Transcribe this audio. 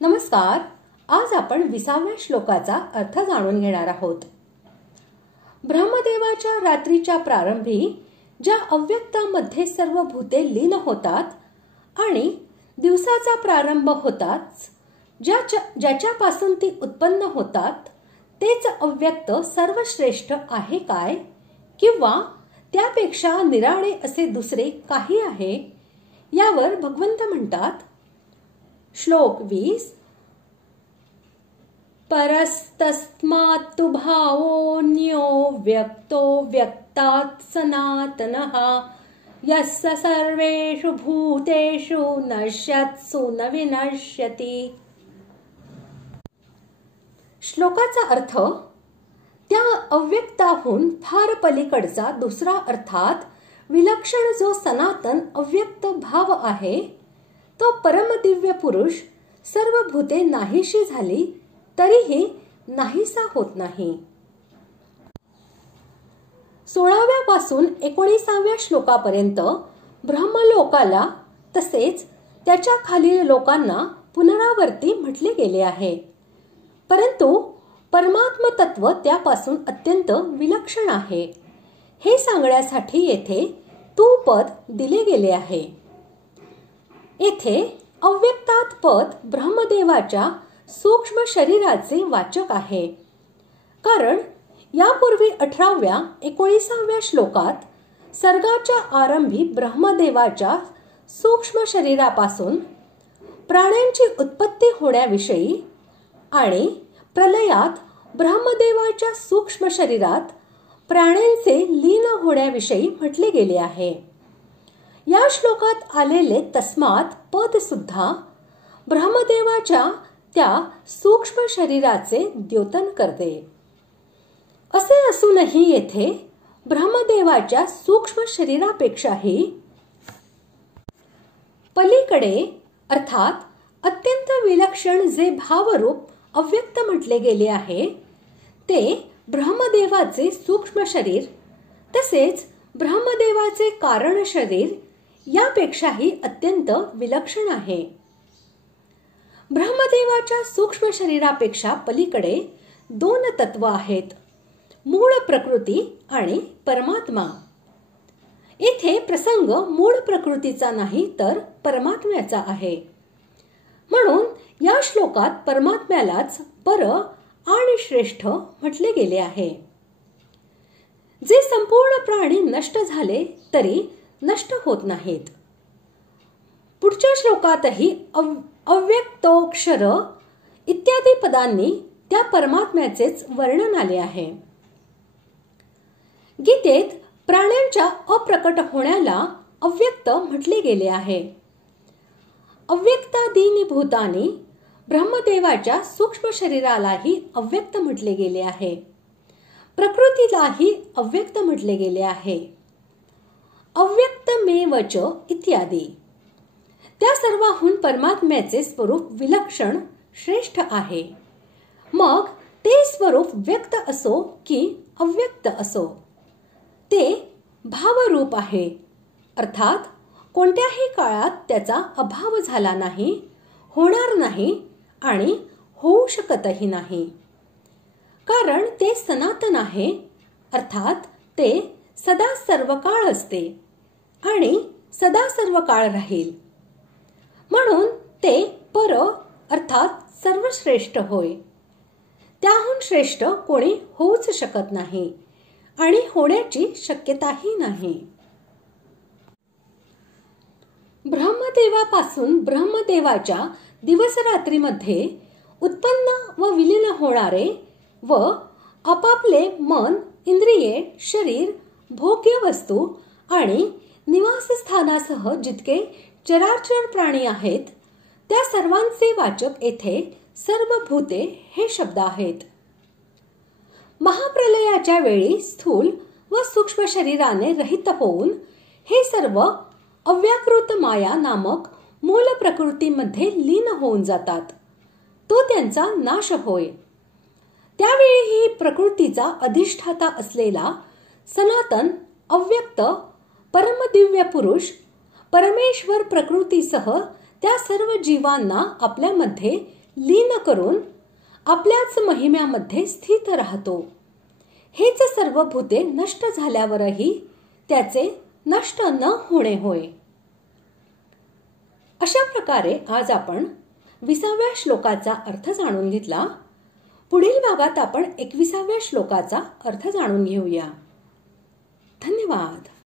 नमस्कार. आज आपण 20व्या श्लोकाचा अर्थ जाणून घेणार आहोत. ब्रह्मदेवाच्या रात्रीच्या प्रारंभी ज्या अव्यक्तामध्ये सर्व भूते लीन होतात आणि दिवसाचा प्रारंभ होताच ज्याच्यापासून ती उत्पन्न होतात तेच अव्यक्त सर्वश्रेष्ठ आहे काय, किंवा त्यापेक्षा निराळे असे दुसरे काही आहे, यावर भगवंत म्हणतात. श्लोक 20. परस्तस्मात्तु भावोऽन्यो व्यक्तो व्यक्तात् सनातनः यस्य सर्वेषु भूतेषु नश्यत्सु न विनश्यति. श्लोकाचा अर्थ, त्या अव्यक्ताहून फार पलीकडचा दुसरा अर्थात विलक्षण जो सनातन अव्यक्त भाव आहे तो परमदिव्य पुरुष सर्व भूते नाहीशी झाली तरीही नाहीसा होत नाही. 16व्या पासून 19व्या श्लोकापर्यंत ब्रह्मलोकाला तसेच त्याच्या खालील लोकांना पुनरावर्ती म्हटले गेले आहे, परंतु परमात्म तत्व त्यापासून अत्यंत विलक्षण आहे हे सांगण्यासाठी येथे तू पद दिले गेले आहे. येथे अव्यक्तात पद ब्रह्मदेवाच्या सूक्ष्म शरीराचे वाचक आहे, कारण यापूर्वी 18व्या 19व्या श्लोकात सर्गाच्या आरंभी ब्रह्मदेवाच्या सूक्ष्म शरीरापासून प्राण्यांची उत्पत्ती होण्याविषयी आणि प्रलयात ब्रह्मदेवाच्या सूक्ष्म शरीरात प्राण्यांचे लीन होण्याविषयी म्हटले गेले आहे. या श्लोकात आलेले तस्मात पद सुद्धा ब्रह्मदेवाच्या त्या सूक्ष्म शरीराचे द्योतन करते. असे असूनही येथे ब्रह्मदेवाच्या सूक्ष्म शरीरापेक्षाही पलीकडे अर्थात अत्यंत विलक्षण जे भावरूप अव्यक्त म्हटले गेले आहे ते ब्रह्मदेवाचे सूक्ष्म शरीर तसेच ब्रह्मदेवाचे कारण शरीर यापेक्षाही अत्यंत विलक्षण आहे. ब्रह्मदेवाच्या सूक्ष्म शरीरापेक्षा पलीकडे दोन तत्व आहेत, मूळ प्रकृती आणि परमात्मा. येथे प्रसंग मूळ प्रकृतीचा नाही तर परमात्म्याचा आहे, म्हणून या श्लोकात परमात्म्यालाच पर आणि श्रेष्ठ म्हटले गेले आहे. जे संपूर्ण प्राणी नष्ट झाले तरी नष्ट होत नाहीत. पुढच्या श्लोकातही अव्यक्तोक्षर इत्यादी पदांनी त्या परमात्म्याचेच वर्णन आले आहे. गीतेत प्राण्यांच्या अप्रकट होण्याला अव्यक्त म्हटले गेले आहे. अव्यक्तादीनि भूतानी ब्रह्मदेवाच्या सूक्ष्म शरीरालाही अव्यक्त म्हटले गेले आहे. प्रकृतीलाही अव्यक्त म्हटले गेले आहे. अव्यक्तमेवच इत्यादी. त्या सर्वाहून परमात्म्याचे स्वरूप विलक्षण श्रेष्ठ आहे. मग ते स्वरूप व्यक्त असो की अव्यक्त असो, ते भावरूप आहे, अर्थात कोणत्याही काळात त्याचा अभाव झाला नाही, होणार नाही आणि होऊ शकतही नाही, कारण ते सनातन आहे, अर्थात ते सदा सर्व काळ असते आणि सदा सर्व काळ राहील. म्हणून ते पर अर्थात सर्वश्रेष्ठ होय. त्याहून श्रेष्ठ कोणी होऊच शकत नाही आणि होण्याची शक्यताही नाही. ब्रह्मदेवापासून ब्रह्मदेवाच्या दिवसरात्रीमध्ये उत्पन्न व विलीन होणारे व आपापले मन, इंद्रिये, शरीर, भोग्य वस्तू आणि निवासस्थानासह जितके चराचर प्राणी आहेत त्या सर्वांचे वाचक येथे सर्व भूते हे शब्द आहेत. महाप्रलयाच्या वेळी स्थूल व सूक्ष्म शरीराने रहित होऊन हे सर्व अव्याकृत माया नामक मूल प्रकृतीमध्ये लीन होऊन जातात. तो त्यांचा नाश होय. त्यावेळी ही प्रकृतीचा अधिष्ठाता असलेला सनातन अव्यक्त परमदिव्य पुरुष परमेश्वर प्रकृतीसह त्या सर्व जीवांना आपल्यामध्ये लीन करून आपल्याच महिम्यामध्ये स्थित राहतो. हेच सर्व भूते नष्ट झाल्यावरही त्याचे नष्ट न होणे होय. अशा प्रकारे आज आपण 20व्या श्लोकाचा अर्थ जाणून घेतला. पुढील भागात आपण 21व्या श्लोकाचा अर्थ जाणून घेऊया. धन्यवाद.